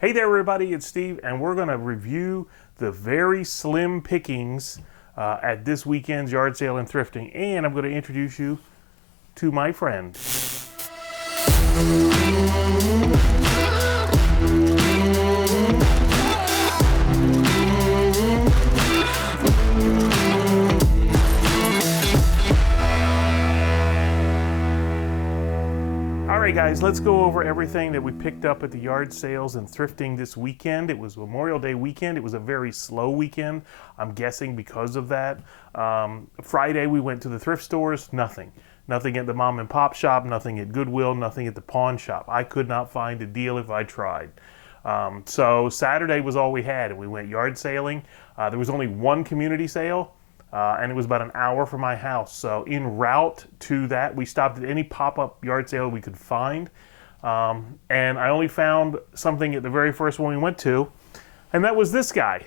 Hey there, everybody, it's Steve, and we're going to review the very slim pickings at this weekend's yard sale and thrifting, and I'm going to introduce you to my friend. Alright guys, let's go over everything that we picked up at the yard sales and thrifting this weekend. It was Memorial Day weekend. It was a very slow weekend, I'm guessing because of that. Friday we went to the thrift stores, nothing. Nothing at the mom and pop shop, nothing at Goodwill, nothing at the pawn shop. I could not find a deal if I tried. So Saturday was all we had, and we went yard sailing. There was only one community sale. And it was about an hour from my house. So en route to that, we stopped at any pop-up yard sale we could find. And I only found something at the very first one we went to, and that was this guy.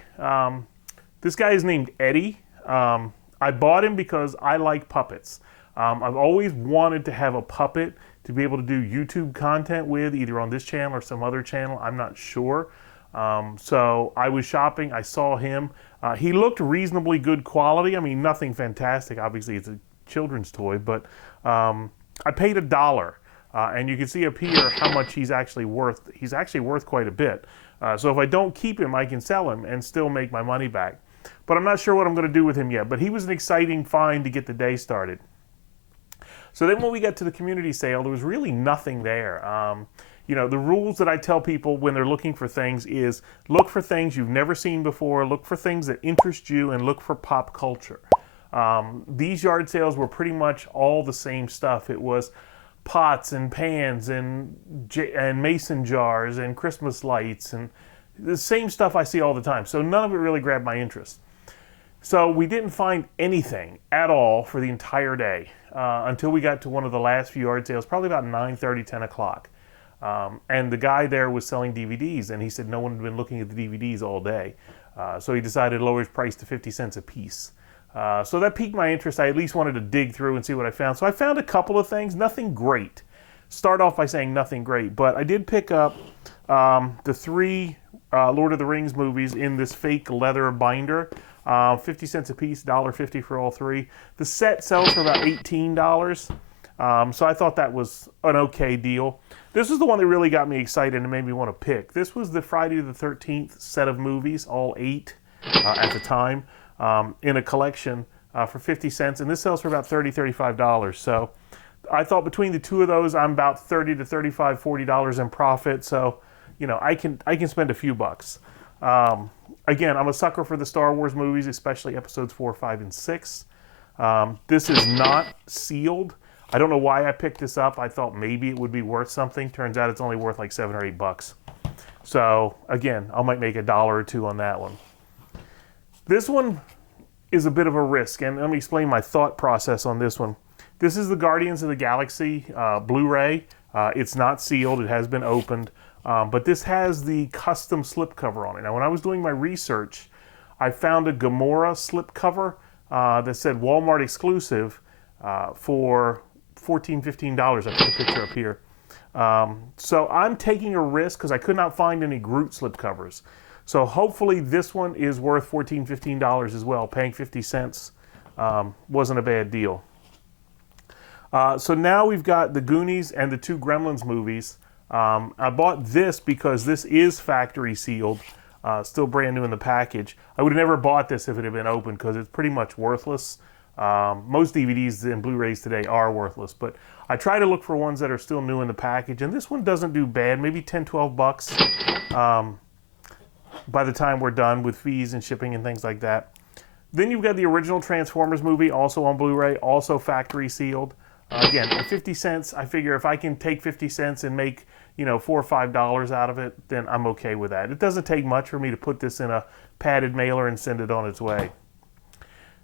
This guy is named Eddie. I bought him because I like puppets. I've always wanted to have a puppet to be able to do YouTube content with, either on this channel or some other channel. I'm not sure. So I was shopping, I saw him. He looked reasonably good quality. I mean, nothing fantastic. Obviously, it's a children's toy, but I paid $1. And you can see up here how much he's actually worth. He's actually worth quite a bit. So if I don't keep him, I can sell him and still make my money back. But I'm not sure what I'm going to do with him yet. But he was an exciting find to get the day started. So then when we got to the community sale, there was really nothing there. You know, the rules that I tell people when they're looking for things is look for things you've never seen before, look for things that interest you, and look for pop culture. These yard sales were pretty much all the same stuff. It was pots and pans and mason jars and Christmas lights and the same stuff I see all the time. So none of it really grabbed my interest. So we didn't find anything at all for the entire day until we got to one of the last few yard sales, probably about 9:30, 10 o'clock. And the guy there was selling DVDs, and he said no one had been looking at the DVDs all day. So he decided to lower his price to 50 cents a piece. So that piqued my interest. I at least wanted to dig through and see what I found. So I found a couple of things, nothing great. Start off by saying nothing great, but I did pick up the 3 Lord of the Rings movies in this fake leather binder. 50 cents a piece, $1.50 for all 3. The set sells for about $18. So I thought that was an okay deal. This was the one that really got me excited and made me want to pick. This was the Friday the 13th set of movies, all 8 at the time, in a collection for 50 cents. And this sells for about $30, $35. So I thought between the two of those, I'm about $30 to $35, $40 in profit. So, you know, I can spend a few bucks. Again, I'm a sucker for the Star Wars movies, especially episodes 4, 5, and 6. This is not sealed. I don't know why I picked this up. I thought maybe it would be worth something. Turns out it's only worth like $7 or $8. So again, I might make $1 or $2 on that one. This one is a bit of a risk, and let me explain my thought process on this one. This is the Guardians of the Galaxy Blu-ray. It's not sealed. It has been opened. But this has the custom slipcover on it. Now, when I was doing my research, I found a Gamora slipcover that said Walmart exclusive for $14, $15. I put the picture up here. So I'm taking a risk because I could not find any Groot slipcovers. So hopefully this one is worth $14, $15 as well. Paying 50 cents wasn't a bad deal. So now we've got the Goonies and the 2 Gremlins movies. I bought this because this is factory sealed, still brand new in the package. I would have never bought this if it had been open because it's pretty much worthless. Most DVDs and Blu-rays today are worthless, but I try to look for ones that are still new in the package, and this one doesn't do bad, maybe 10, 12 bucks by the time we're done with fees and shipping and things like that. Then you've got the original Transformers movie, also on Blu-ray, also factory sealed. Again, at 50 cents, I figure if I can take 50 cents and make, you know, $4 or $5 out of it, then I'm okay with that. It doesn't take much for me to put this in a padded mailer and send it on its way.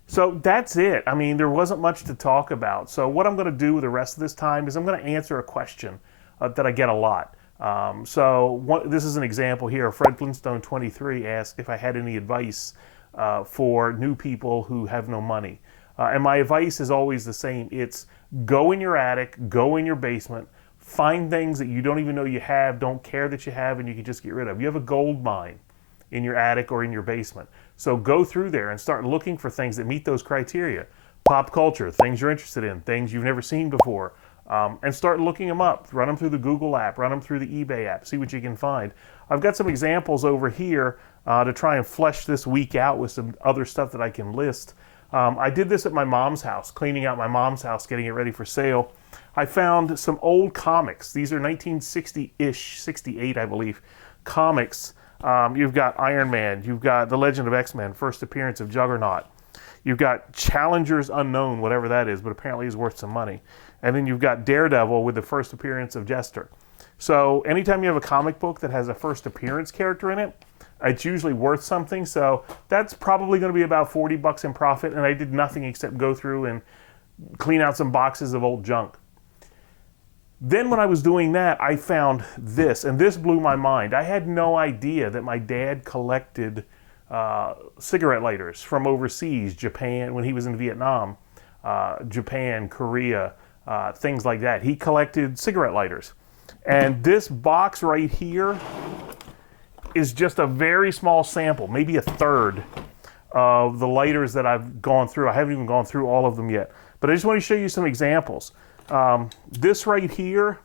So that's it. I mean, there wasn't much to talk about. So what I'm going to do with the rest of this time is I'm going to answer a question that I get a lot. This is an example here. Fred Flintstone 23 asked if I had any advice for new people who have no money. And my advice is always the same. It's go in your attic, go in your basement, find things that you don't even know you have, don't care that you have, and you can just get rid of. You have a gold mine in your attic or in your basement. So go through there and start looking for things that meet those criteria. Pop culture, things you're interested in, things you've never seen before, and start looking them up. Run them through the Google app, run them through the eBay app, see what you can find. I've got some examples over here to try and flesh this week out with some other stuff that I can list. I did this at my mom's house, cleaning out my mom's house, getting it ready for sale. I found some old comics. These are 1960-ish, 68, I believe, comics. You've got Iron Man, you've got The Legend of X-Men, first appearance of Juggernaut. You've got Challengers Unknown, whatever that is, but apparently is worth some money. And then you've got Daredevil with the first appearance of Jester. So anytime you have a comic book that has a first appearance character in it, it's usually worth something. So that's probably going to be about 40 bucks in profit. And I did nothing except go through and clean out some boxes of old junk. Then when I was doing that, I found this, and this blew my mind. I had no idea that my dad collected cigarette lighters from overseas, Japan, when he was in Vietnam, Japan, Korea, things like that. He collected cigarette lighters. And this box right here is just a very small sample, maybe a third of the lighters that I've gone through. I haven't even gone through all of them yet, but I just want to show you some examples. This right here,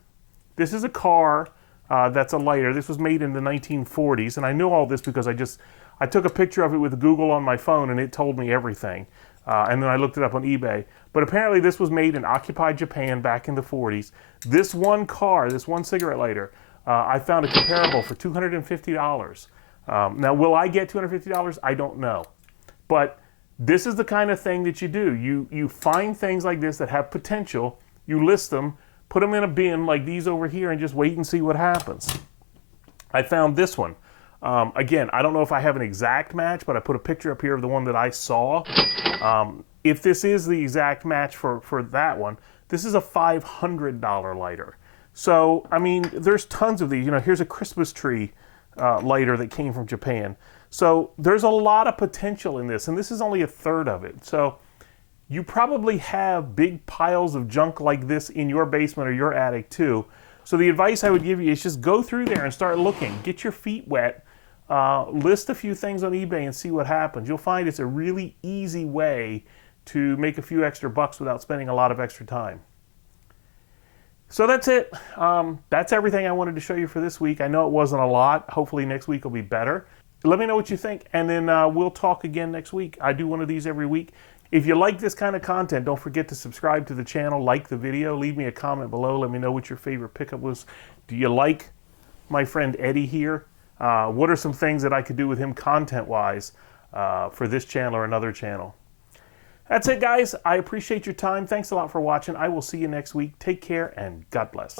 this is a car that's a lighter. This was made in the 1940s, and I know all this because I took a picture of it with Google on my phone, and it told me everything. And then I looked it up on eBay. But apparently this was made in occupied Japan back in the 40s. This one car, this one cigarette lighter, I found a comparable for $250. Now, will I get $250? I don't know. But this is the kind of thing that you do. You find things like this that have potential, you list them, put them in a bin like these over here, and just wait and see what happens. I found this one. Again, I don't know if I have an exact match, but I put a picture up here of the one that I saw. If this is the exact match for that one, this is a $500 lighter. So, I mean, there's tons of these. You know, here's a Christmas tree lighter that came from Japan. So there's a lot of potential in this, and this is only a third of it. So you probably have big piles of junk like this in your basement or your attic too. So the advice I would give you is just go through there and start looking. Get your feet wet. List a few things on eBay and see what happens. You'll find it's a really easy way to make a few extra bucks without spending a lot of extra time. So that's it. That's everything I wanted to show you for this week. I know it wasn't a lot. Hopefully next week will be better. Let me know what you think, and then we'll talk again next week. I do one of these every week. If you like this kind of content, don't forget to subscribe to the channel, like the video, leave me a comment below. Let me know what your favorite pickup was. Do you like my friend Eddie here? What are some things that I could do with him content-wise for this channel or another channel? That's it, guys. I appreciate your time. Thanks a lot for watching. I will see you next week. Take care, and God bless.